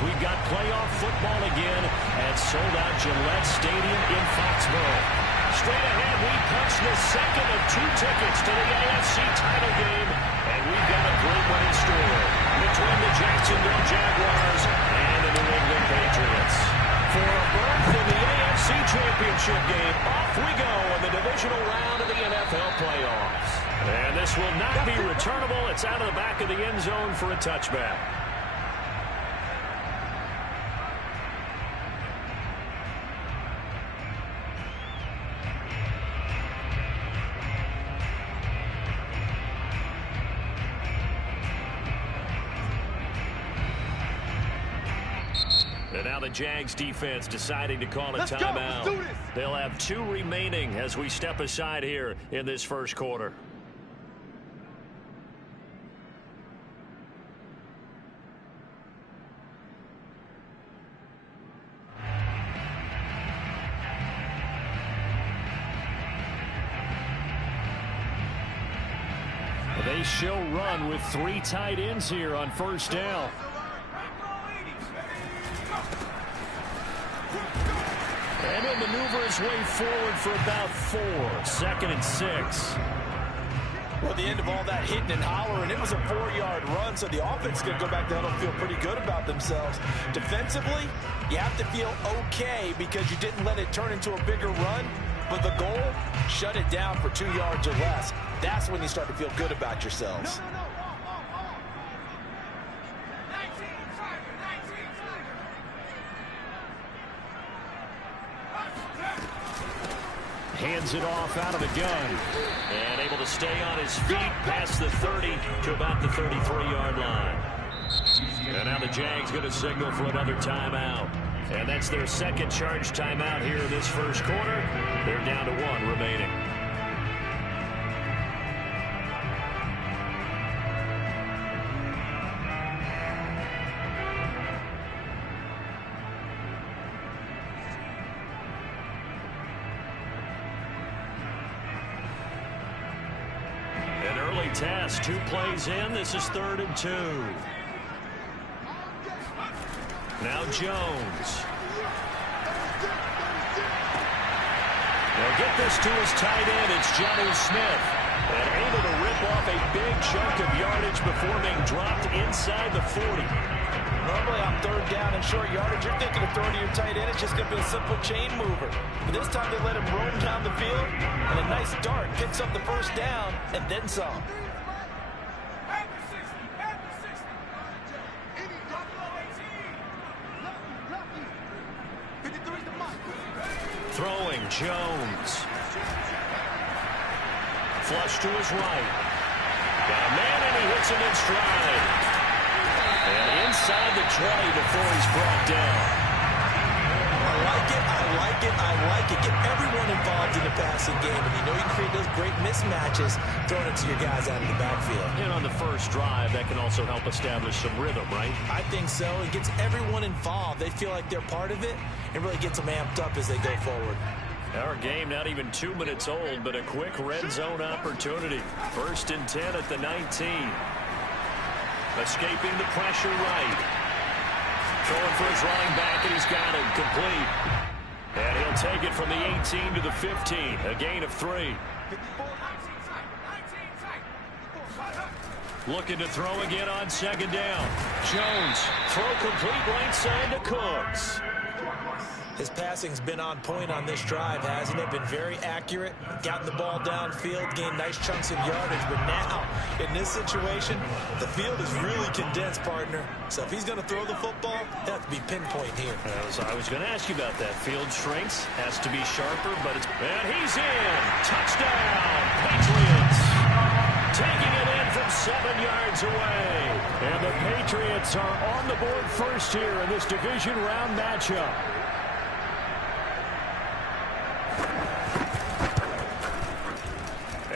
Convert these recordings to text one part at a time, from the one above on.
as we've got playoff football again at sold-out Gillette Stadium in Foxborough. Straight ahead, we punch the second of 2 tickets to the AFC title game, and we've got a great one in store between the Jacksonville Jaguars and the New England Patriots. For a berth in the AFC Championship game, off we go in the divisional round of the NFL playoffs. And this will not be returnable. It's out of the back of the end zone for a touchback. And now the Jags defense deciding to call a timeout. They'll have 2 remaining as we step aside here in this first quarter. They show run with 3 tight ends here on first down. And he'll maneuver his way forward for about 4. 2nd and 6. Well, at the end of all that hitting and hollering, it was a 4-yard run, so the offense is going to go back down and feel pretty good about themselves. Defensively, you have to feel okay because you didn't let it turn into a bigger run, but the goal, shut it down for 2 yards or less. That's when you start to feel good about yourselves. Hands it off out of the gun. And able to stay on his feet past the 30 to about the 33-yard line. And now the Jags going to signal for another timeout. And that's their second charge timeout here in this first quarter. They're down to 1 remaining. Test 2 plays in. This is 3rd and 2. Now Jones. They'll get this to his tight end. It's Johnny Smith. And able to rip off a big chunk of yardage before being dropped inside the 40. Normally on 3rd down and short yardage, you're thinking of throwing to your tight end. It's just going to be a simple chain mover. But this time they let him roam down the field, and a nice dart picks up the first down and then some. Throwing Jones. Flush to his right. Got a man and he hits him in stride. And inside the 20 before he's brought down. I like it, I like it, I like it. Get everyone involved in the passing game. And you know you can create those great mismatches throwing it to your guys out of the backfield. And on the first drive, that can also help establish some rhythm, right? I think so. It gets everyone involved. They feel like they're part of it. It really gets them amped up as they go forward. Our game not even 2 minutes old, but a quick red zone opportunity. 1st and 10 at the 19. Escaping the pressure right. Throwing for his running back, and he's got it complete. And he'll take it from the 18 to the 15. A gain of 3. Looking to throw again on 2nd down. Jones, throw complete right side to Cooks. His passing's been on point on this drive, hasn't it? Been very accurate, gotten the ball downfield, gained nice chunks of yardage. But now, in this situation, the field is really condensed, partner. So if he's going to throw the football, that has to be pinpoint here. I was going to ask you about that. Field shrinks, has to be sharper, but it's... And he's in! Touchdown! Patriots! Taking it in from 7 yards away. And the Patriots are on the board first here in this division round matchup.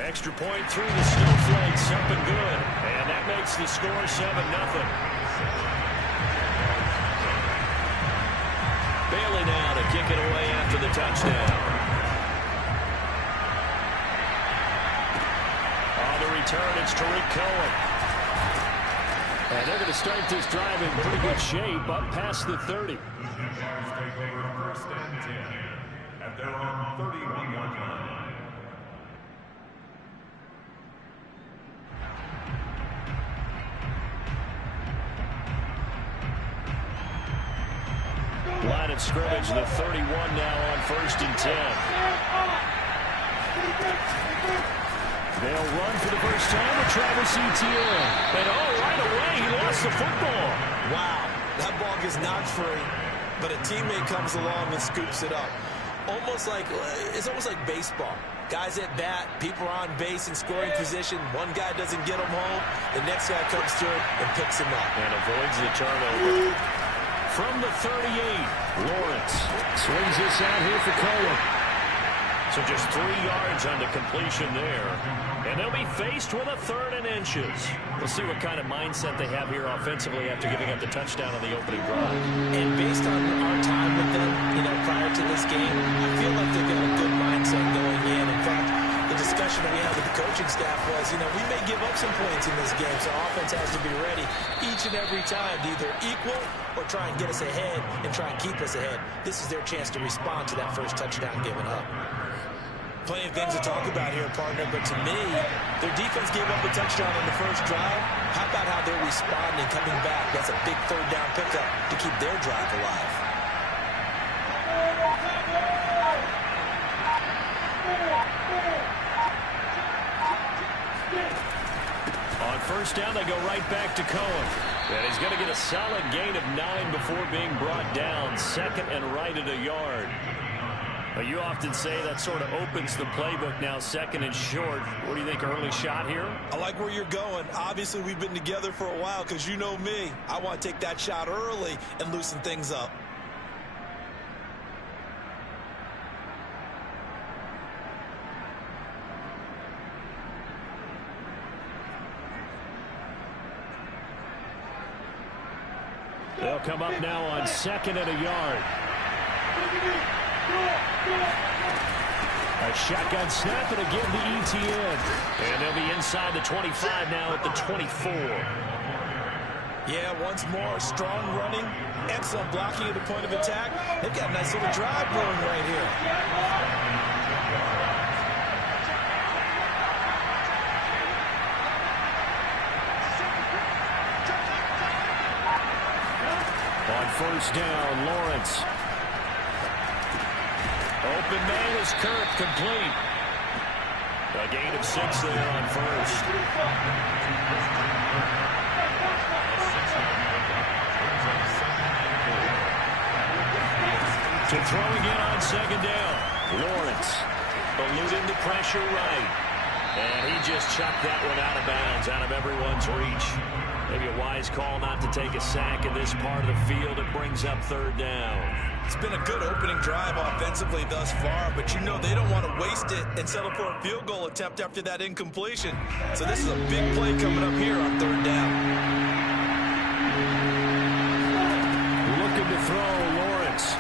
Extra point through the snowflakes, something good. And that makes the score 7-0. Bailey now to kick it away after the touchdown. On the return, it's Tariq Cohen. And they're going to start this drive in pretty good shape up past the 30. Jags take over first and 10 at their own 31-yard line. Line of scrimmage, the 31 now on first and 10. They'll run for the first time with Travis Etienne. And right away, he lost the football. Wow, that ball gets knocked free, but a teammate comes along and scoops it up. It's almost like baseball. Guys at bat, people are on base in scoring position. One guy doesn't get him home. The next guy comes through and picks him up. And avoids the turnover. From the 38, Lawrence swings this out here for Cohen. So just 3 yards on the completion there. And they'll be faced with a 3rd and inches. We'll see what kind of mindset they have here offensively after giving up the touchdown on the opening drive. And based on our time with them, prior to this game, I feel like they've got a good mindset going in. In fact, the discussion that we had with the coaching staff was, we may give up some points in this game, so offense has to be ready each and every time to either equal or try and get us ahead and try and keep us ahead. This is their chance to respond to that first touchdown given up. Plenty of things to talk about here, partner, but to me, their defense gave up a touchdown on the first drive. How about how they're responding, coming back? That's a big 3rd down pickup to keep their drive alive. On first down, they go right back to Cohen. And he's going to get a solid gain of 9 before being brought down. 2nd and right at a yard. But you often say that sort of opens the playbook now, 2nd and short. What do you think, early shot here? I like where you're going. Obviously, we've been together for a while because you know me. I want to take that shot early and loosen things up. They'll come up now on 2nd and a yard. A shotgun snap and again to Etienne. And they'll be inside the 25 now at the 24. Yeah, once more, strong running, excellent blocking at the point of attack. They've got a nice little drive going right here. On first down, Lawrence. Open man is Kirk, complete. A gain of 6 there on first. To throw again on 2nd down. Lawrence eluding the pressure right. And he just chucked that one out of bounds, out of everyone's reach. Maybe a wise call not to take a sack in this part of the field. It brings up 3rd down. It's been a good opening drive offensively thus far, but they don't want to waste it and settle for a field goal attempt after that incompletion. So this is a big play coming up here on 3rd down. Looking to throw, Lawrence.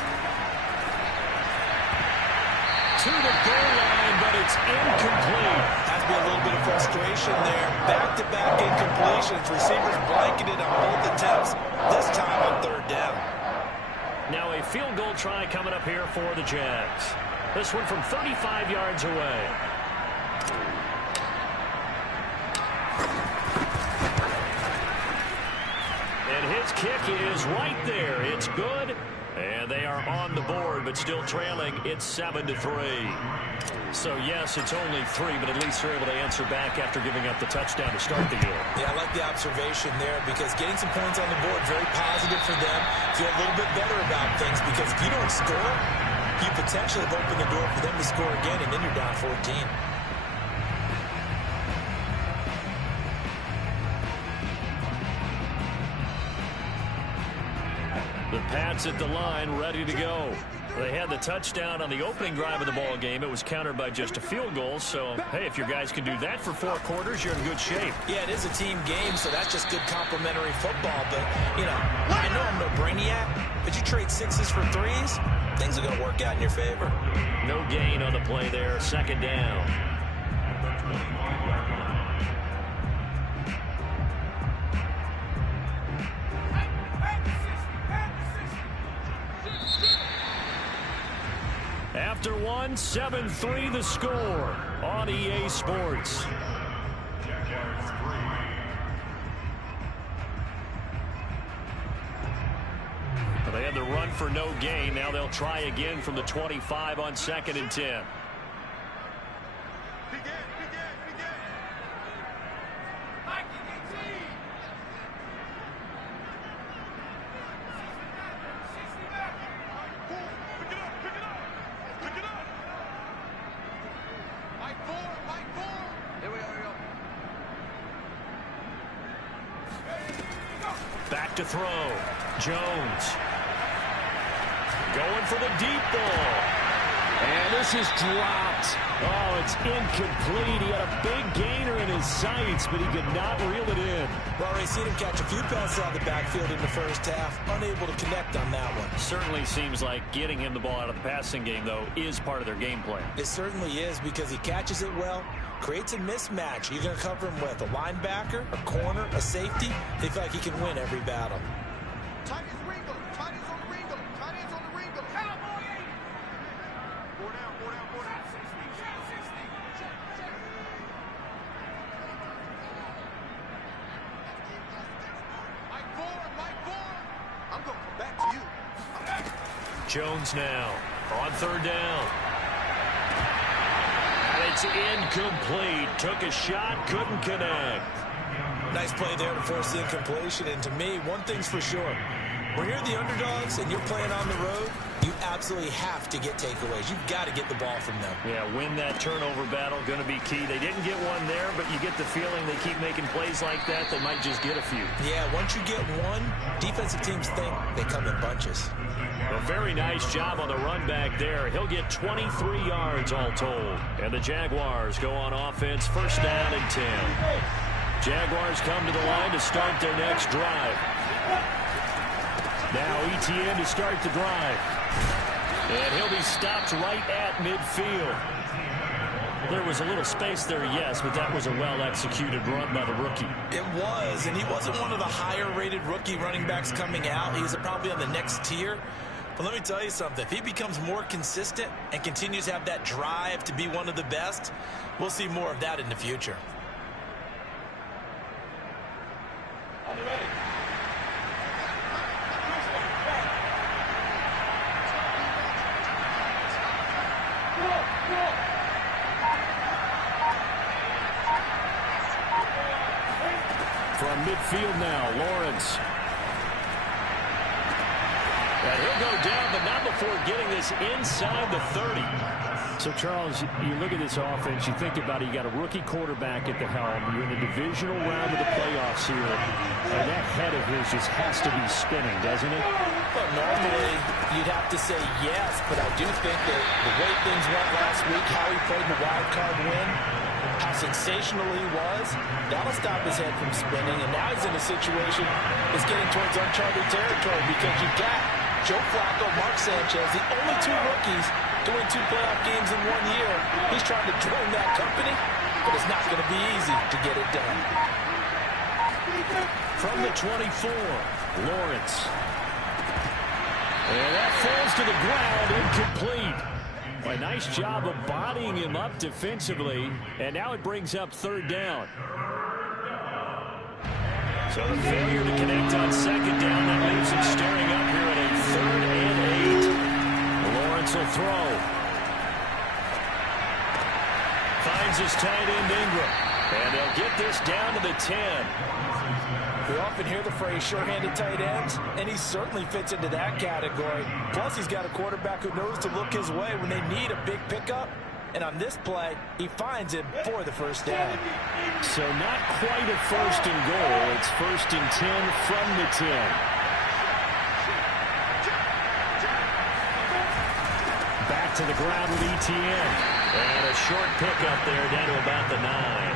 To the goal line, but it's incomplete. Has to be a little bit of frustration there. Back-to-back incompletions. Receivers blanketed on both attempts, this time on 3rd down. Now a field goal try coming up here for the Jags. This one from 35 yards away. And his kick is right there. It's good. And they are on the board, but still trailing. It's 7-3. So, yes, it's only 3, but at least they're able to answer back after giving up the touchdown to start the game. Yeah, I like the observation there because getting some points on the board, very positive for them. Feel a little bit better about things because if you don't score, you potentially have opened the door for them to score again, and then you're down 14. The Pats at the line, ready to go. They had the touchdown on the opening drive of the ball game. It was countered by just a field goal. So, hey, if your guys can do that for 4 quarters, you're in good shape. Yeah, it is a team game, so that's just good complimentary football. But, I know I'm no brainiac, but you trade 6s for 3s, things are going to work out in your favor. No gain on the play there. 2nd down. After one, 7-3 the score on EA Sports. Jaguars 3. They had the run for no gain. Now they'll try again from the 25 on 2nd and 10. Back to throw. Jones. Going for the deep ball. And this is dropped. Oh, it's incomplete. He had a big gainer in his sights, but he could not reel it in. Well, we've seen him catch a few passes out of the backfield in the first half. Unable to connect on that one. Certainly seems like getting him the ball out of the passing game, though, is part of their game plan. It certainly is, because he catches it well, creates a mismatch. You're going to cover him with a linebacker, a corner, a safety. They feel like he can win every battle. Tight is Ringo. Tight is on the Ringo. Tight is on the Ringo. Cowboy 80. Four down, four down, four down. 60. Mike Four. I'm going to come back to you. Jones now on 3rd down. And it's incomplete. Took a shot, couldn't connect. Nice play there to force the incompletion. And to me, one thing's for sure. When you're the underdogs and you're playing on the road, you absolutely have to get takeaways. You've got to get the ball from them. Yeah, win that turnover battle, going to be key. They didn't get one there, but you get the feeling they keep making plays like that, they might just get a few. Yeah, once you get one, defensive teams think they come in bunches. A very nice job on the run back there. He'll get 23 yards all told. And the Jaguars go on offense, 1st down and 10. Jaguars come to the line to start their next drive. Now Etienne to start the drive. And he'll be stopped right at midfield. There was a little space there, yes, but that was a well-executed run by the rookie. It was, and he wasn't one of the higher-rated rookie running backs coming out. He's probably on the next tier. But let me tell you something. If he becomes more consistent and continues to have that drive to be one of the best, we'll see more of that in the future. From midfield now, Lawrence. And he'll go down, but not before getting this inside the 30. So, Charles, you look at this offense, you think about it, you got a rookie quarterback at the helm. You're in the divisional round of the playoffs here. And that head of his just has to be spinning, doesn't it? Well, normally you'd have to say yes, but I do think that the way things went last week, how he played the wild card win, how sensational he was, that'll stop his head from spinning. And now he's in a situation that's getting towards uncharted territory, because you've got Joe Flacco, Mark Sanchez, the only 2 rookies doing 2 playoff games in 1 year. He's trying to join that company, but it's not going to be easy to get it done. From the 24, Lawrence. And that falls to the ground, incomplete. A nice job of bodying him up defensively, and now it brings up 3rd down. So the failure to connect on 2nd down, that leaves him staring up here at a 3rd and 8. Lawrence will throw. Finds his tight end Ingram, and they'll get this down to the 10. We often hear the phrase sure-handed tight ends, and he certainly fits into that category. Plus, he's got a quarterback who knows to look his way when they need a big pickup. And on this play, he finds him for the 1st down. So not quite a 1st and goal. It's 1st and 10 from the 10. Back to the ground with Etienne. And a short pickup there down to about the 9.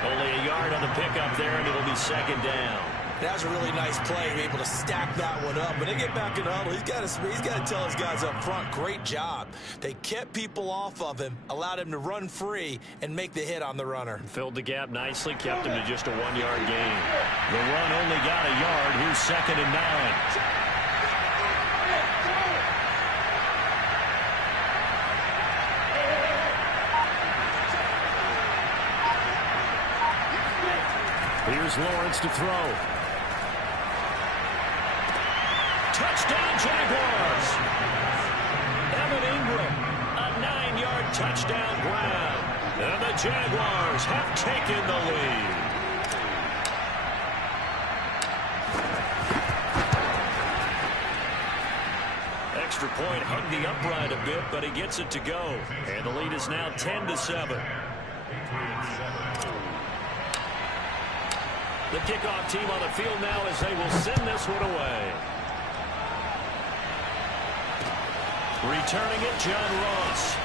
Only a yard on the pickup there, and it'll be 2nd down. That was a really nice play, able to stack that one up. When they get back in the huddle, he's got to tell his guys up front, great job. They kept people off of him, allowed him to run free, and make the hit on the runner. Filled the gap nicely, kept him to just a 1-yard gain. The run only got a yard. Here's 2nd and 9. Here's Lawrence to throw. Touchdown, Jaguars. Evan Ingram, a 9-yard touchdown grab. And the Jaguars have taken the lead. Extra point hugged the upright a bit, but he gets it to go. And the lead is now 10-7. The kickoff team on the field now as they will send this one away. Returning it, John Ross.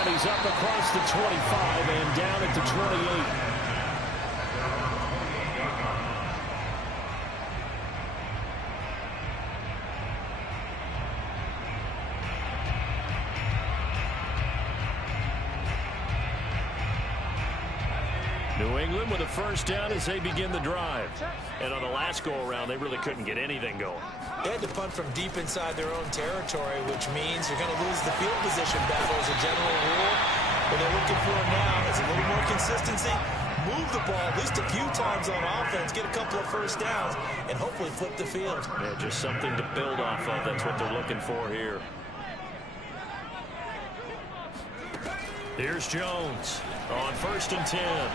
And he's up across the 25 and down at the 28. New England with a first down as they begin the drive. And on the last go-around, they really couldn't get anything going. They had to punt from deep inside their own territory, which means you're going to lose the field position battle as a general rule. What they're looking for now is a little more consistency, move the ball at least a few times on offense, get a couple of first downs, and hopefully flip the field. Yeah, just something to build off of. That's what they're looking for here. Here's Jones on 1st and 10.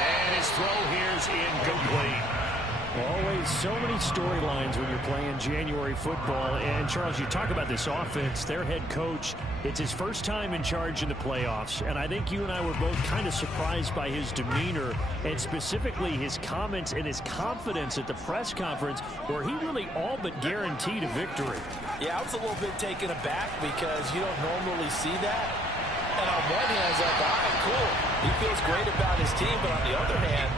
And his throw here's incomplete. Always so many storylines when you're playing January football. And, Charles, you talk about this offense, their head coach, it's his first time in charge in the playoffs. And I think you and I were both kind of surprised by his demeanor and specifically his comments and his confidence at the press conference where he really all but guaranteed a victory. Yeah, I was a little bit taken aback because you don't normally see that. And on one hand, it's like, all right, cool. He feels great about his team, but on the other hand,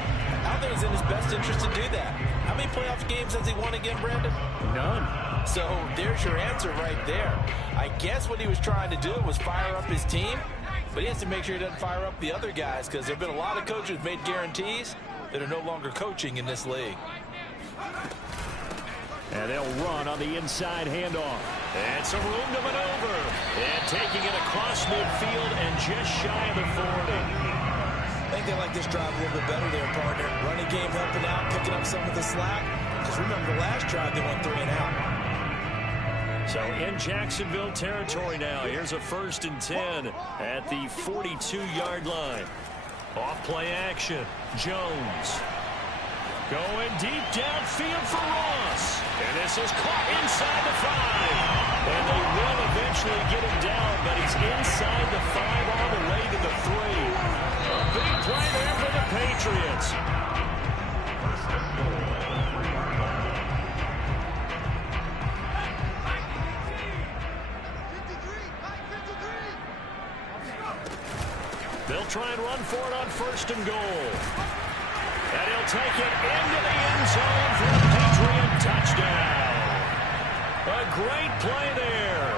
I don't think it's in his best interest to do that. How many playoff games has he won again, Brandon? None. So there's your answer right there. I guess what he was trying to do was fire up his team, but he has to make sure he doesn't fire up the other guys because there have been a lot of coaches who've made guarantees that are no longer coaching in this league. And they'll run on the inside handoff. And some room to maneuver. And taking it across midfield and just shy of the 40. I think they like this drive a little bit better there, partner. Running game helping out, picking up some of the slack. Because remember, the last drive they went 3 and out. So in Jacksonville territory now. Here's a 1st and 10 at the 42-yard line. Off play action. Jones. Going deep downfield for Ross. And this is caught inside the 5. And they will eventually get him down, but he's inside the 5 all the way to the 3. A big play there for the Patriots. They'll try and run for it on 1st and goal. And he'll take it into the end zone for a Patriot touchdown. A great play there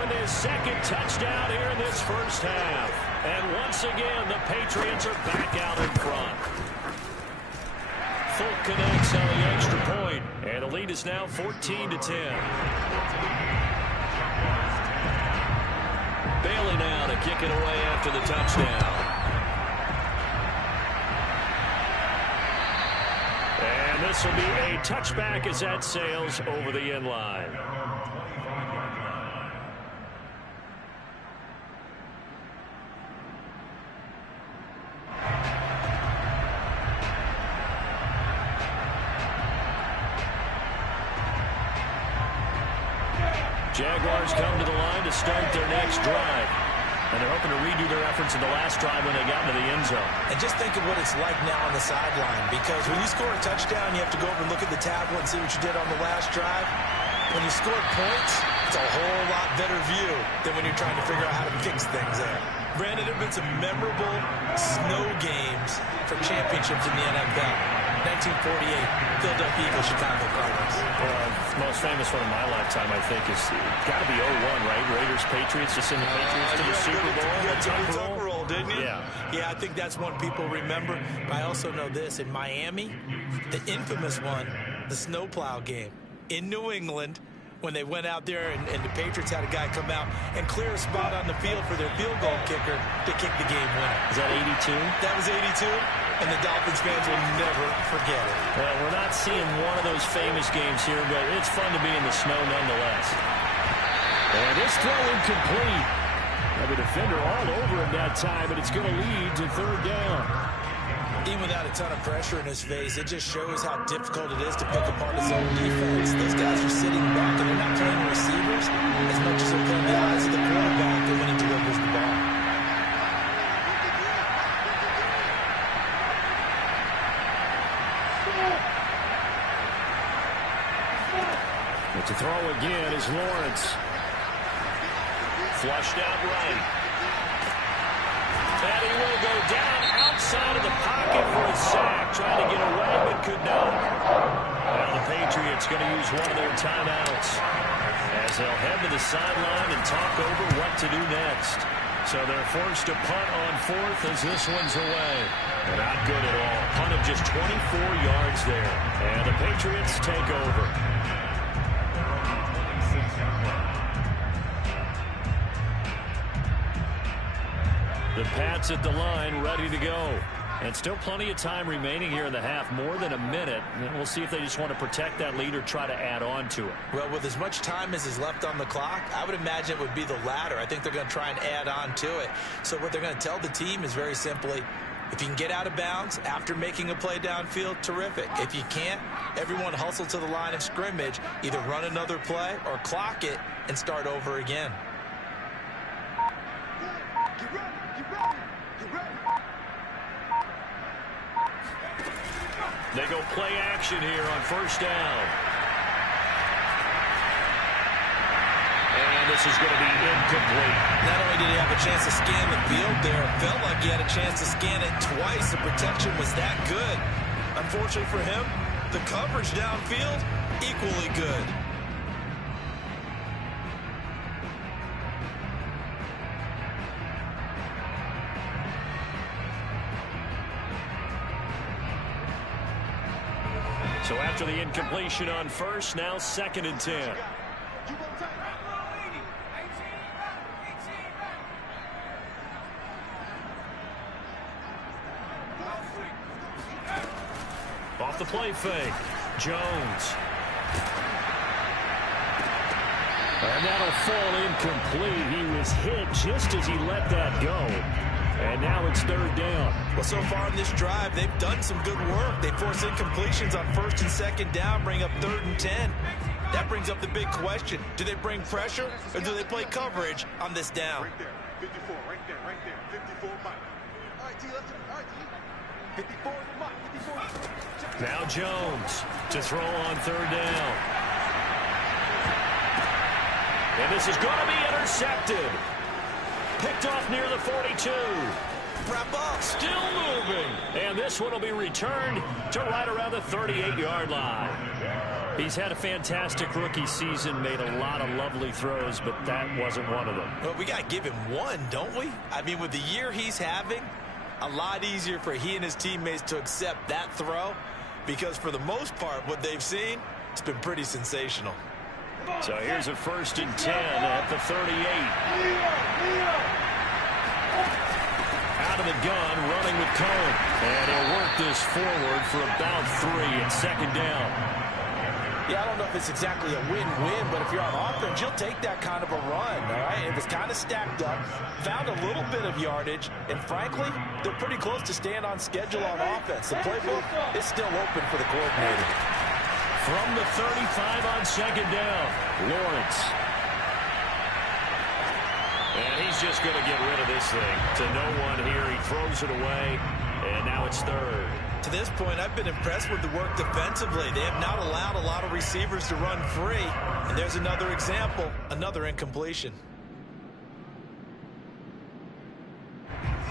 with his 2nd touchdown here in this first half. And once again, the Patriots are back out in front. Fulk connects on the extra point, and the lead is now 14-10. Bailey now to kick it away after the touchdown. And this will be a touchback as that sails over the end line. Jaguars come to the line to start their next drive. And they're hoping to redo their efforts in the last drive when they got into the end zone. And just think of what it's like now on the sideline. Because when you score a touchdown, you have to go over and look at the tablet and see what you did on the last drive. When you scored points, it's a whole lot better view than when you're trying to figure out how to fix things there. Brandon, there have been some memorable snow games for championships in the NFL. 1948, Philadelphia Eagles, Chicago Cardinals. The most famous one in my lifetime, I think, is got to be 01, right? Raiders, Patriots, to send the Patriots to the Super Bowl. The Tuck Roll, didn't you? Yeah. Yeah, I think that's one people remember. But I also know this. In Miami, the infamous one, the snowplow game in New England, when they went out there and the Patriots had a guy come out and clear a spot on the field for their field goal kicker to kick the game winner. Is that 82? That was 82, and the Dolphins fans will never forget it. Well, we're not seeing one of those famous games here, but it's fun to be in the snow nonetheless. And this throw incomplete. Now the defender all over him that time, but it's going to lead to third down. Even without a ton of pressure in his face, it just shows how difficult it is to pick apart his own defense. Those guys are sitting back, and they're not playing the receivers as much as they're playing the eyes of the quarterback and when he delivers the ball. But to throw again is Lawrence. Flushed out right. And he will go down outside of the pocket for a sack. Trying to get away, but could not. Well, the Patriots going to use one of their timeouts as they'll head to the sideline and talk over what to do next. So they're forced to punt on fourth as this one's away. Not good at all. Punt of just 24 yards there. And the Patriots take over. The Pats at the line, ready to go. And still plenty of time remaining here in the half, more than a minute. And we'll see if they just want to protect that lead or try to add on to it. Well, with as much time as is left on the clock, I would imagine it would be the latter. I think they're going to try and add on to it. So what they're going to tell the team is very simply, if you can get out of bounds after making a play downfield, terrific. If you can't, everyone hustle to the line of scrimmage, either run another play or clock it and start over again. They go play action here on first down. And this is going to be incomplete. Not only did he have a chance to scan the field there, it felt like he had a chance to scan it twice. The protection was that good. Unfortunately for him, the coverage downfield, equally good. So after the incompletion on first, now 2nd and 10. Off the play fake, Jones. And that'll fall incomplete. He was hit just as he let that go. And now it's third down. Well, so far in this drive, they've done some good work. They force incompletions on 1st and 2nd down, bring up 3rd and 10. That brings up the big question. Do they bring pressure or do they play coverage on this down? Right there. 54, right there, right there. 54, Mike. All right, T, let's do it. All right, T. 54 is Mike. 54. Now Jones to throw on 3rd down. And this is going to be intercepted. Picked off near the 42. Wrap up. Still moving. And this one will be returned to right around the 38-yard line. He's had a fantastic rookie season, made a lot of lovely throws, but that wasn't one of them. Well, we got to give him one, don't we? I mean, with the year he's having, a lot easier for he and his teammates to accept that throw because for the most part, what they've seen, it's been pretty sensational. So here's a 1st and 10 at the 38. Out of the gun, running with Cohen. And he'll work this forward for about 3 at 2nd down. Yeah, I don't know if it's exactly a win-win, but if you're on offense, you'll take that kind of a run, all right? It was kind of stacked up, found a little bit of yardage, and frankly, they're pretty close to staying on schedule on offense. The playbook is still open for the coordinator. From the 35 on 2nd down, Lawrence. And he's just going to get rid of this thing to no one here. He throws it away, and now it's 3rd. To this point, I've been impressed with the work defensively. They have not allowed a lot of receivers to run free. And there's another example, another incompletion.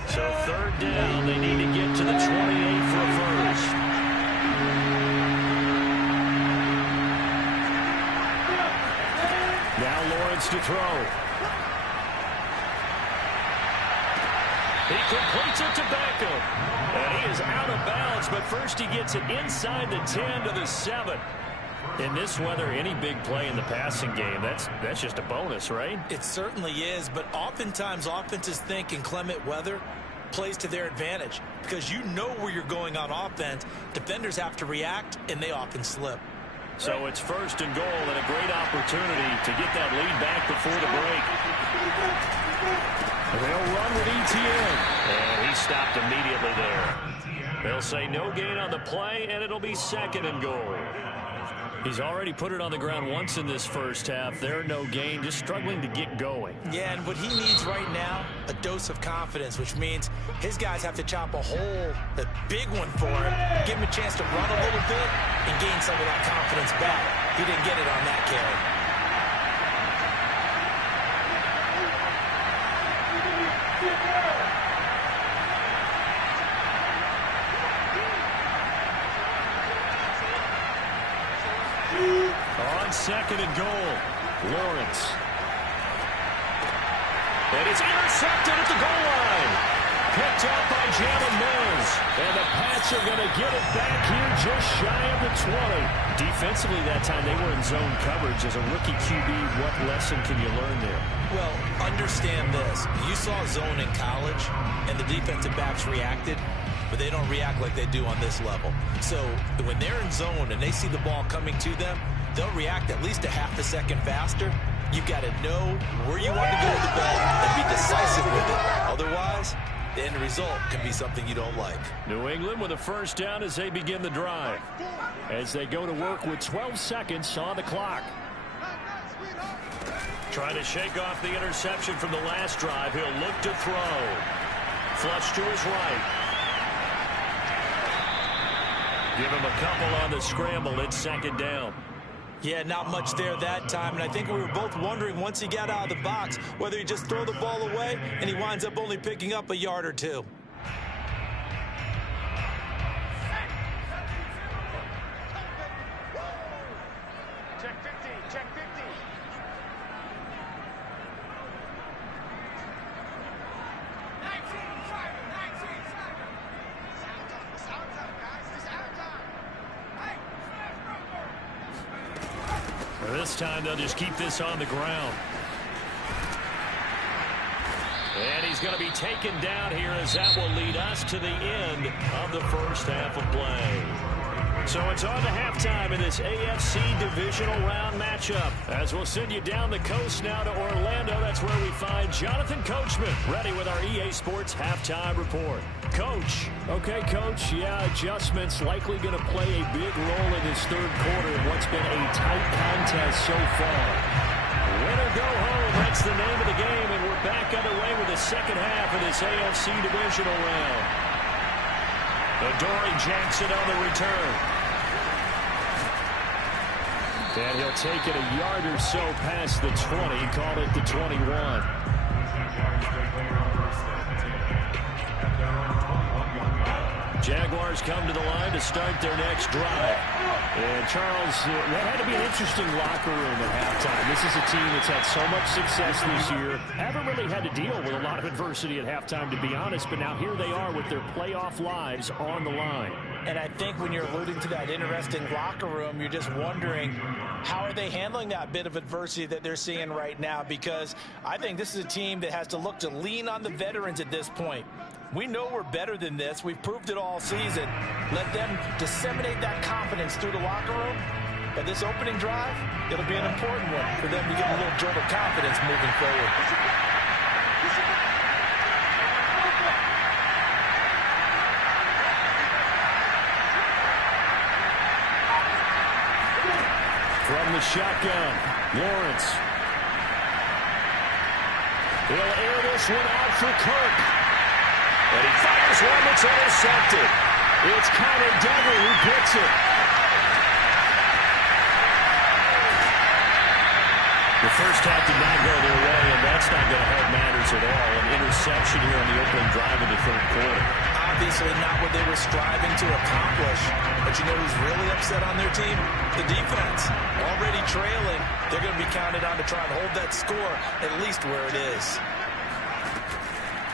So 3rd down, they need to get to the 28 for a first. Now Lawrence to throw. He completes it to Beckham. And he is out of bounds, but first he gets it inside the 10 to the 7. In this weather, any big play in the passing game, that's just a bonus, right? It certainly is, but oftentimes offenses think in inclement weather plays to their advantage because you know where you're going on offense. Defenders have to react, and they often slip. So it's 1st and goal and a great opportunity to get that lead back before the break. They'll run with ETN, and he stopped immediately there. They'll say no gain on the play, and it'll be 2nd and goal. He's already put it on the ground once in this first half. There, no gain, just struggling to get going. Yeah, and what he needs right now, a dose of confidence, which means his guys have to chop a big one for him, give him a chance to run a little bit and gain some of that confidence back. He didn't get it on that carry. On 2nd and goal, Lawrence. And it's intercepted at the goal line. Picked up by Jalen Mills. And the Pats are going to get it back here just shy of the 20. Defensively that time, they were in zone coverage. As a rookie QB, what lesson can you learn there? Well, understand this. You saw zone in college, and the defensive backs reacted, but they don't react like they do on this level. So when they're in zone and they see the ball coming to them, they'll react at least a half a second faster. You've got to know where you want to go with the ball and be decisive with it. Otherwise, the end result can be something you don't like. New England with a 1st down as they begin the drive. As they go to work with 12 seconds on the clock. Trying to shake off the interception from the last drive. He'll look to throw. Flush to his right. Give him a couple on the scramble. It's 2nd down. Yeah, not much there that time, and I think we were both wondering once he got out of the box whether he just throw the ball away and he winds up only picking up a yard or two. Check 50, check 50. This time they'll just keep this on the ground. And he's going to be taken down here as that will lead us to the end of the first half of play. So it's on to halftime in this AFC divisional round matchup. As we'll send you down the coast now to Orlando, that's where we find Jonathan Coachman ready with our EA Sports halftime report. Coach. Okay, Coach. Yeah, adjustments likely going to play a big role in this 3rd quarter in what's been a tight contest so far. Win or go home, that's the name of the game, and we're back underway with the 2nd half of this AFC divisional round. Adoree Jackson on the return. And he'll take it a yard or so past the 20, call it the 21. Jaguars come to the line to start their next drive. And Charles, that had to be an interesting locker room at halftime. This is a team that's had so much success this year. Haven't really had to deal with a lot of adversity at halftime, to be honest. But now here they are with their playoff lives on the line. And I think when you're alluding to that interesting locker room, you're just wondering, how are they handling that bit of adversity that they're seeing right now? Because I think this is a team that has to look to lean on the veterans at this point. We know we're better than this. We've proved it all season. Let them disseminate that confidence through the locker room. But this opening drive, it'll be an important one for them to get a little jolt of confidence moving forward. From the shotgun, Lawrence. He'll air this one out for Kirk. And he fires one that's intercepted. It's Connor Duggar who gets it. The first half did not go their way, and that's not going to help matters at all. An interception here on the opening drive of the 3rd quarter. Obviously not what they were striving to accomplish. But you know who's really upset on their team? The defense. Already trailing. They're going to be counted on to try and hold that score at least where it is.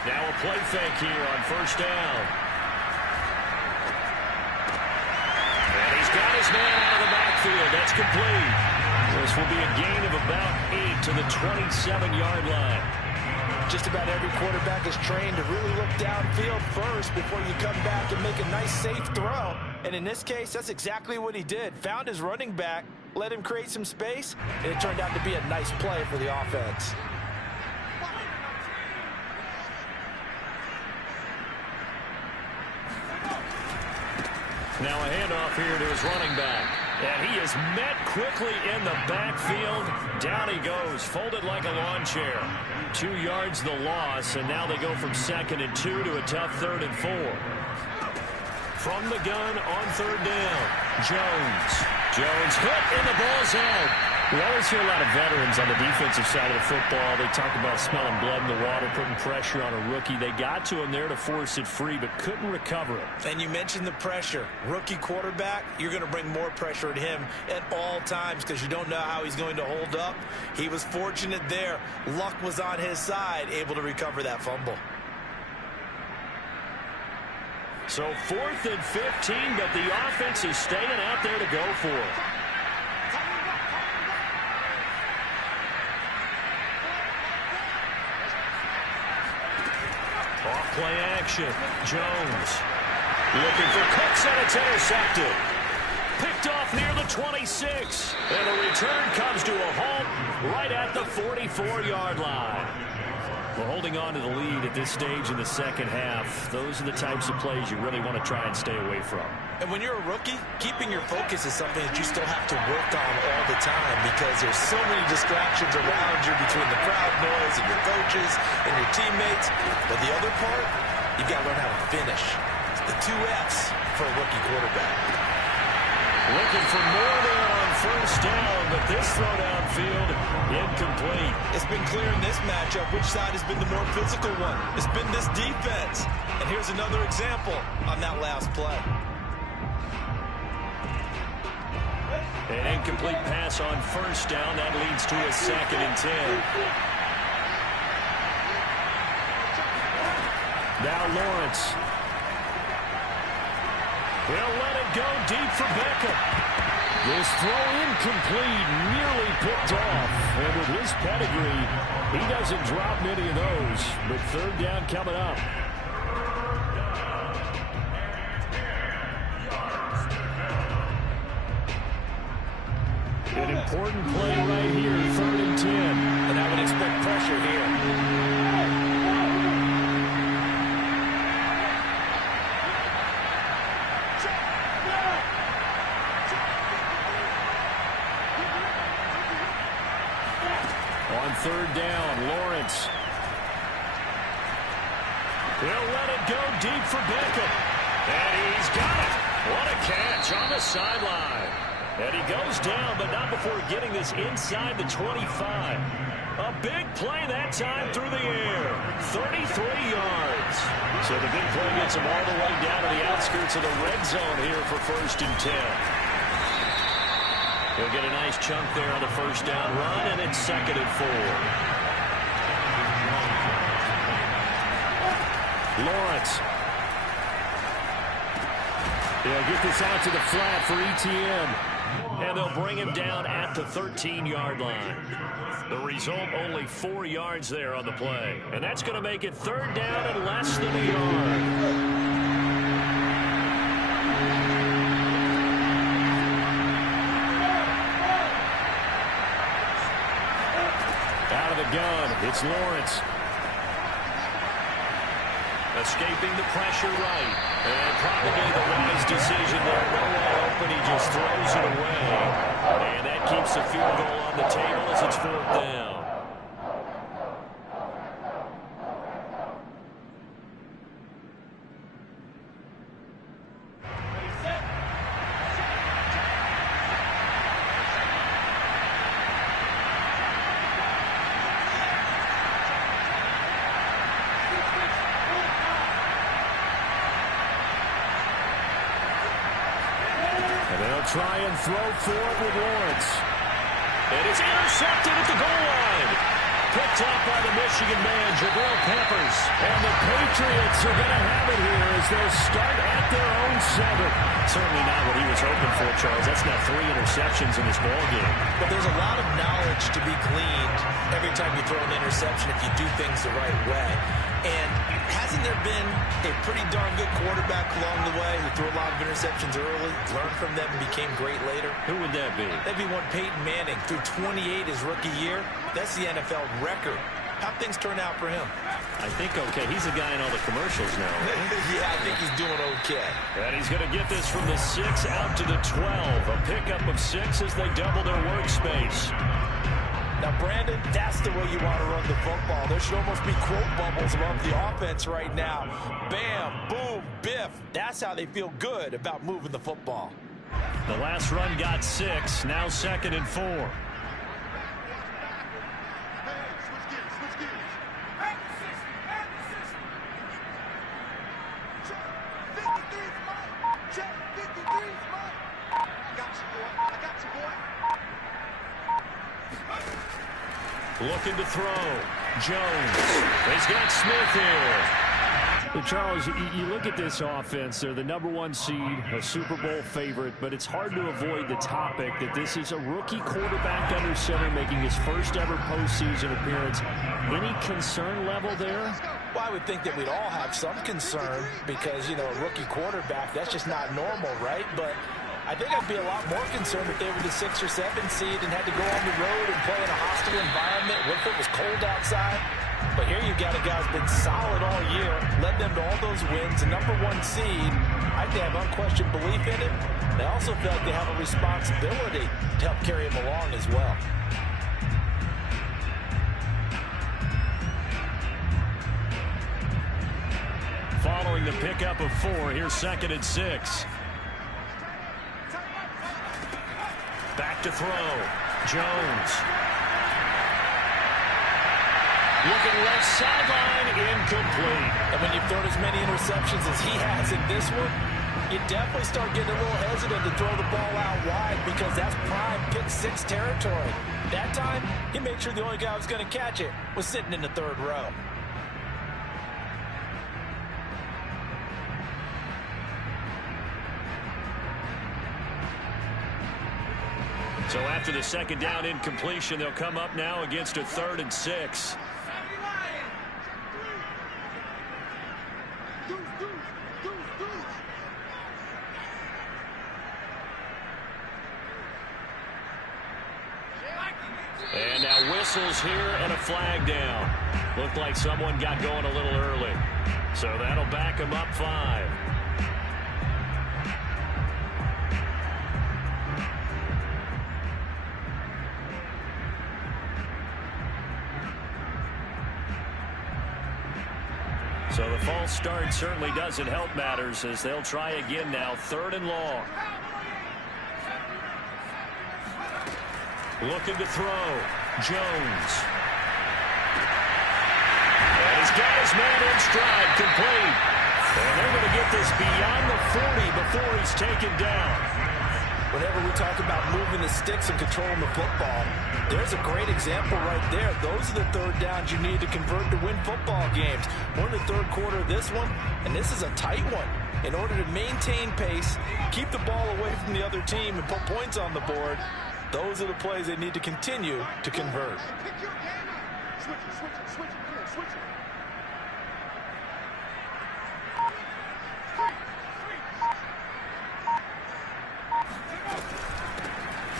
Now a play fake here on 1st down. And he's got his man out of the backfield. That's That's complete. This will be a gain of about 8 to the 27-yard line. Just about every quarterback is trained to really look downfield first before you come back and make a nice, safe throw. And in this case, that's exactly what he did. Found his running back, let him create some space, and it turned out to be a nice play for the offense. Now a handoff here to his running back. And he is met quickly in the backfield. Down he goes, folded like a lawn chair. 2 yards the loss, and now they go from 2nd and 2 to a tough 3rd and 4. From the gun on 3rd down, Jones. Jones hit, and the ball's out. We always hear a lot of veterans on the defensive side of the football. They talk about smelling blood in the water, putting pressure on a rookie. They got to him there to force it free, but couldn't recover it. And you mentioned the pressure. Rookie quarterback, you're going to bring more pressure at him at all times because you don't know how he's going to hold up. He was fortunate there. Luck was on his side, able to recover that fumble. So 4th and 15, but the offense is staying out there to go for it. Off-play action. Jones looking for Cooks, and it's intercepted. Picked off near the 26. And the return comes to a halt right at the 44-yard line. We're holding on to the lead at this stage in the second half. Those are the types of plays you really want to try and stay away from. And when you're a rookie, keeping your focus is something that you still have to work on all the time because there's so many distractions around you between the crowd noise and your coaches and your teammates. But the other part, you've got to learn how to finish. It's the 2 F's for a rookie quarterback. Looking for more there on 1st down, but this throw downfield incomplete. It's been clear in this matchup which side has been the more physical one. It's been this defense. And here's another example on that last play. An incomplete pass on 1st down. That leads to a 2nd and 10. Now Lawrence. They'll let it go deep for Beckham. This throw incomplete, nearly picked off. And with his pedigree, he doesn't drop many of those. But 3rd down coming up. An important play right here, 3rd and 10. And I would expect pressure here. On 3rd down, Lawrence. They'll let it go deep for Beckham. And he's got it. What a catch on the sideline. And he goes down, but not before getting this inside the 25. A big play that time through the air. 33 yards. So the big play gets him all the way down to the outskirts of the red zone here for 1st and 10. He'll get a nice chunk there on the 1st down run, and it's 2nd and 4. Lawrence. They'll get this out to the flat for Etienne. And they'll bring him down at the 13-yard line. The result, only 4 yards there on the play. And that's going to make it 3rd down and less than a yard. Out of the gun, it's Lawrence. Escaping the pressure right. And probably the wise decision there. No one open, he just throws it away. And that keeps the field goal on the table as it's 4th down. Try and throw for it with Lawrence. It is intercepted at the goal line. Picked up by the Michigan man, Jabril Peppers. And the Patriots are going to have it here as they'll start at their own 7. Certainly not what he was hoping before, Charles. That's now 3 interceptions in this ball game. But there's a lot of knowledge to be gleaned every time you throw an interception if you do things the right way. And hasn't there been a pretty darn good quarterback along the way who threw a lot of interceptions early, learned from them, and became great later? Who would that be? That'd be one Peyton Manning. Threw 28 his rookie year. That's the NFL record. How'd things turn out for him? I think okay. He's a guy in all the commercials now. Yeah, I think he's doing okay. And he's going to get this from the 6 out to the 12. A pickup of 6 as they double their workspace. Now, Brandon, that's the way you want to run the football. There should almost be quote bubbles above the offense right now. Bam, boom, biff. That's how they feel good about moving the football. The last run got 6. Now 2nd and 4. Looking to throw. Jones. He's got Smith here. Well, Charles, you look at this offense. They're the #1 seed, a Super Bowl favorite, but it's hard to avoid the topic that this is a rookie quarterback under center making his first ever postseason appearance. Any concern level there? Well, I would think that we'd all have some concern because, you know, a rookie quarterback, that's just not normal, right? But I think I'd be a lot more concerned if they were the 6 or 7 seed and had to go on the road and play in a hostile environment. What if it was cold outside? But here you got a guy who's been solid all year, led them to all those wins, a #1 seed. I think they have unquestioned belief in it. They also feel like they have a responsibility to help carry him along as well. Following the pickup of 4, here's 2nd and 6. Back to throw. Jones. Looking left sideline, incomplete. And when you've thrown as many interceptions as he has in this one, you definitely start getting a little hesitant to throw the ball out wide because that's prime pick 6 territory. That time, he made sure the only guy who was going to catch it was sitting in the 3rd row. So after the 2nd down incompletion, they'll come up now against a 3rd and 6. And now whistles here and a flag down. Looked like someone got going a little early. So that'll back him up 5. So the false start certainly doesn't help matters as they'll try again now. 3rd and long. Looking to throw. Jones. And he's got his man in stride, complete. And they're going to get this beyond the 40 before he's taken down. Whenever we talk about moving the sticks and controlling the football, there's a great example right there. Those are the 3rd downs you need to convert to win football games. We're in the 3rd quarter of this one, and this is a tight one. In order to maintain pace, keep the ball away from the other team, and put points on the board, those are the plays they need to continue to convert.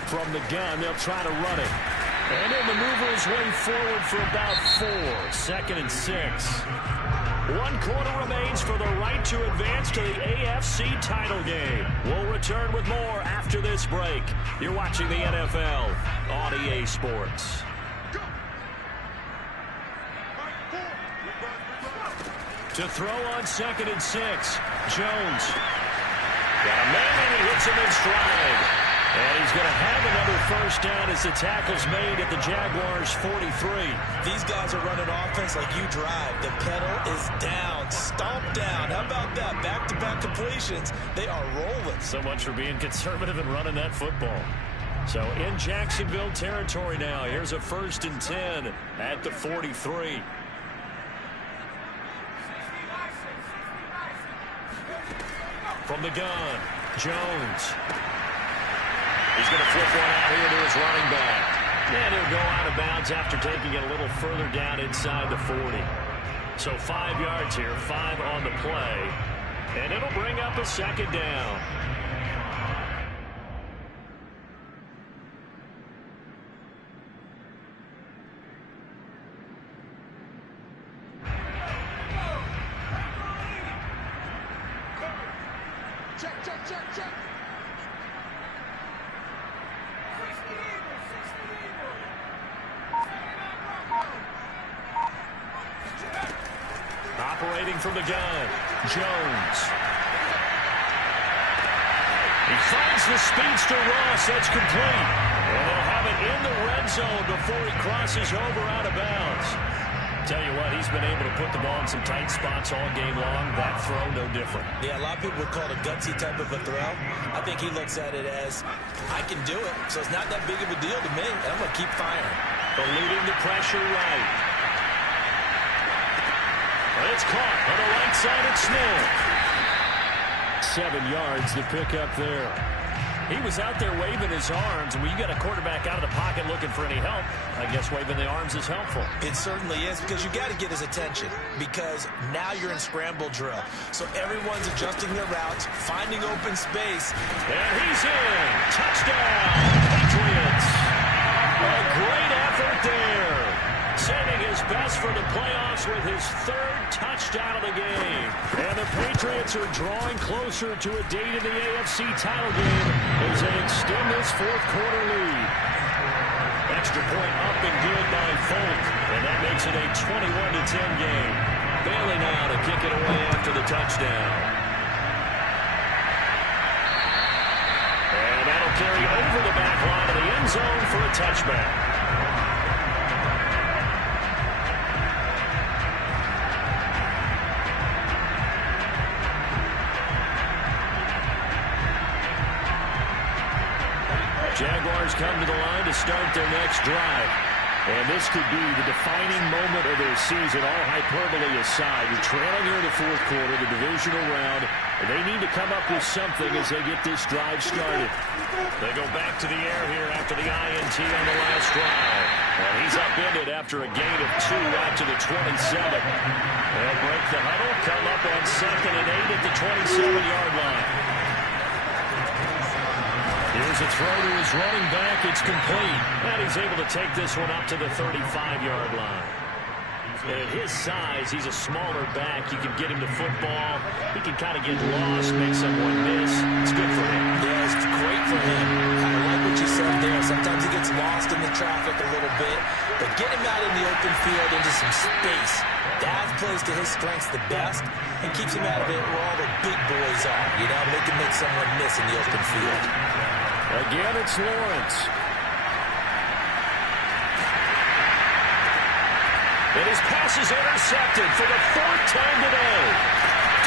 From the gun, they'll try to run it. And he'll maneuver his way forward for about 4. 2nd and 6. 1 quarter remains for the right to advance to the AFC title game. We'll return with more after this break. You're watching the NFL on EA Sports. To throw on 2nd and 6. Jones. Got a man and he hits him in stride. And he's going to have another 1st down as the tackle's made at the Jaguars' 43. These guys are running offense like you drive. The pedal is down, stomp down. How about that? Back-to-back completions. They are rolling. So much for being conservative and running that football. So in Jacksonville territory now. Here's a 1st and 10 at the 43. From the gun, Jones. He's going to flip one out here to his running back. And he'll go out of bounds after taking it a little further down inside the 40. So 5 yards here, 5 on the play. And it'll bring up a second down. Check. Operating from the gun, Jones. He finds the speedster Ross. That's complete. And they'll have it in the red zone before he crosses over out of bounds. Tell you what, he's been able to put the ball in some tight spots all game long. That throw, no different. Yeah, a lot of people would call it a gutsy type of a throw. I think he looks at it as, I can do it, so it's not that big of a deal to me. I'm going to keep firing. Eluding the pressure right. It's caught on the right side of Smith. 7 yards to pick up there. He was out there waving his arms, and when you got a quarterback out of the pocket looking for any help, I guess waving the arms is helpful. It certainly is, because you got to get his attention, because now you're in scramble drill. So everyone's adjusting their routes, finding open space. And he's in. Touchdown, Patriots. A great effort there. Saving his best for the playoffs with his 3rd touchdown of the game. And the Patriots are drawing closer to a date in the AFC title game as they extend this 4th quarter lead. Extra point up and good by Folk. And that makes it a 21-10 game. Bailey now to kick it away after the touchdown. And that'll carry over the back line of the end zone for a touchback. Jaguars come to the line to start their next drive. And this could be the defining moment of their season, all hyperbole aside. You're trailing here in the 4th quarter, the divisional round, and they need to come up with something as they get this drive started. They go back to the air here after the INT on the last drive. And he's upended after a gain of 2 out to the 27. They'll break the huddle, come up on 2nd and 8 at the 27-yard line. Here's a throw to his running back. It's complete. And he's able to take this one up to the 35-yard line. And at his size, he's a smaller back. You can get him to football. He can kind of get lost, make someone miss. It's good for him. Yeah, it's great for him. I like what you said there. Sometimes he gets lost in the traffic a little bit. But get him out in the open field into some space. That plays to his strengths the best and keeps him out of it where all the big boys are. You know, they can make someone miss in the open field. Again, it's Lawrence. And his pass is intercepted for the 4th time today.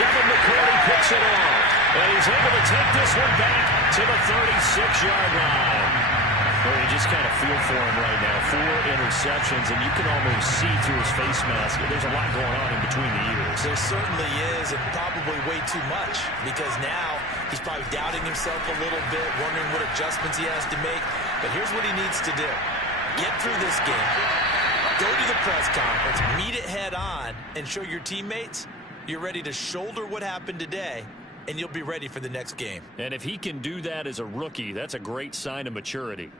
Devin McCourty picks it off. And he's able to take this one back to the 36-yard line. Well, you just kind of feel for him right now. 4 interceptions, and you can almost see through his face mask. There's a lot going on in between the ears. There certainly is, and probably way too much, because now he's probably doubting himself a little bit, wondering what adjustments he has to make. But here's what he needs to do. Get through this game. Go to the press conference, meet it head on, and show your teammates you're ready to shoulder what happened today, and you'll be ready for the next game. And if he can do that as a rookie, that's a great sign of maturity.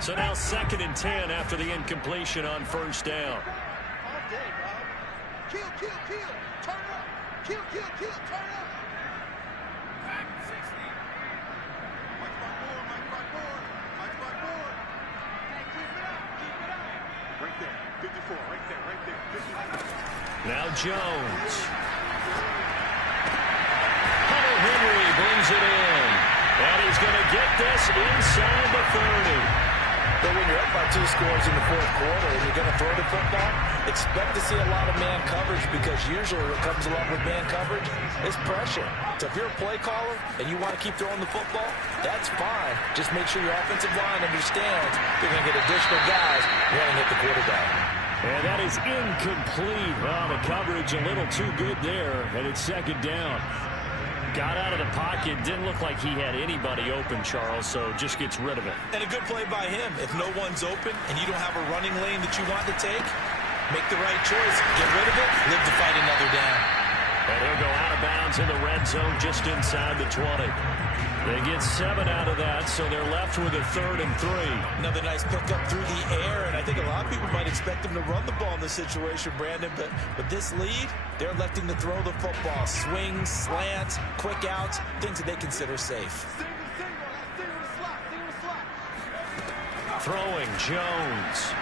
So now 2nd and 10 after the incompletion on 1st down. All day, dog. Kill. Turn up. Kill. Turn up. Back 60. Mike Barbour. Hey, keep it up. Right there. 54. Right there. 54. Now Jones. Hunter Henry brings it in. And he's going to get this inside the 30. But when you're up by 2 scores in the 4th quarter and you're going to throw the football, expect to see a lot of man coverage, because usually what comes along with man coverage is pressure. So if you're a play caller and you want to keep throwing the football, that's fine. Just make sure your offensive line understands you're going to get additional guys running at the quarterback. And that is incomplete. Well, the coverage a little too good there, and it's 2nd down. Got out of the pocket. Didn't look like he had anybody open, Charles, so just gets rid of it. And a good play by him. If no one's open and you don't have a running lane that you want to take, make the right choice. Get rid of it. Live to fight another down. And he'll go out of bounds in the red zone just inside the 20. They get 7 out of that, so they're left with a 3rd and 3. Another nice pickup through the air, and I think a lot of people might expect him to run the ball in this situation, Brandon, but with this lead, they're electing to throw the football. Swings, slants, quick outs, things that they consider safe. Throwing, Jones.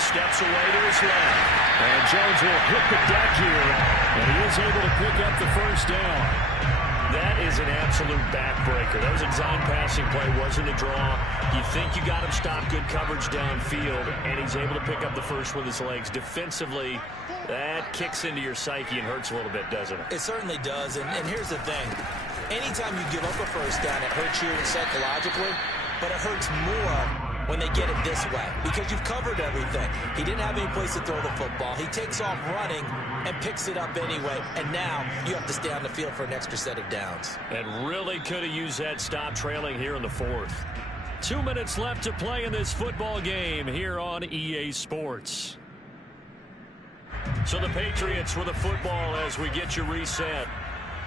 Steps away to his left. And Jones will hit the deck here, and he is able to pick up the first down. That is an absolute backbreaker. That was a design passing play, wasn't a draw. You think you got him stopped, good coverage downfield, and he's able to pick up the first with his legs. Defensively, that kicks into your psyche and hurts a little bit, doesn't it? It certainly does, and here's the thing. Anytime you give up a first down, it hurts you psychologically, but it hurts more when they get it this way because you've covered everything. He didn't have any place to throw the football. He takes off running and picks it up anyway, and now you have to stay on the field for an extra set of downs. And really could have used that stop trailing here in the 4th. 2 minutes left to play in this football game here on EA Sports. So the Patriots with the football as we get you reset.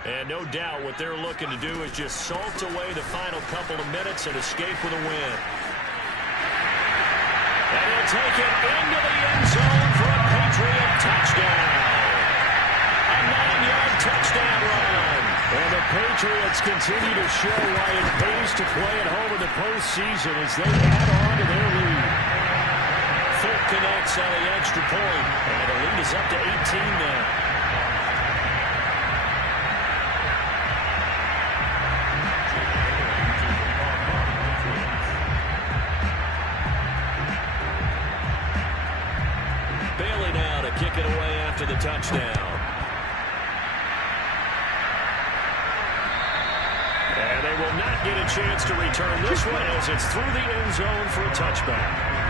And no doubt what they're looking to do is just salt away the final couple of minutes and escape with a win. And he'll take it into the end zone for a Patriot touchdown. A 9-yard touchdown run. And the Patriots continue to show why it pays to play at home in the postseason as they add on to their lead. Fulk connects on the extra point, and the lead is up to 18 now. Kick it away after the touchdown. And they will not get a chance to return this one as it's through the end zone for a touchback.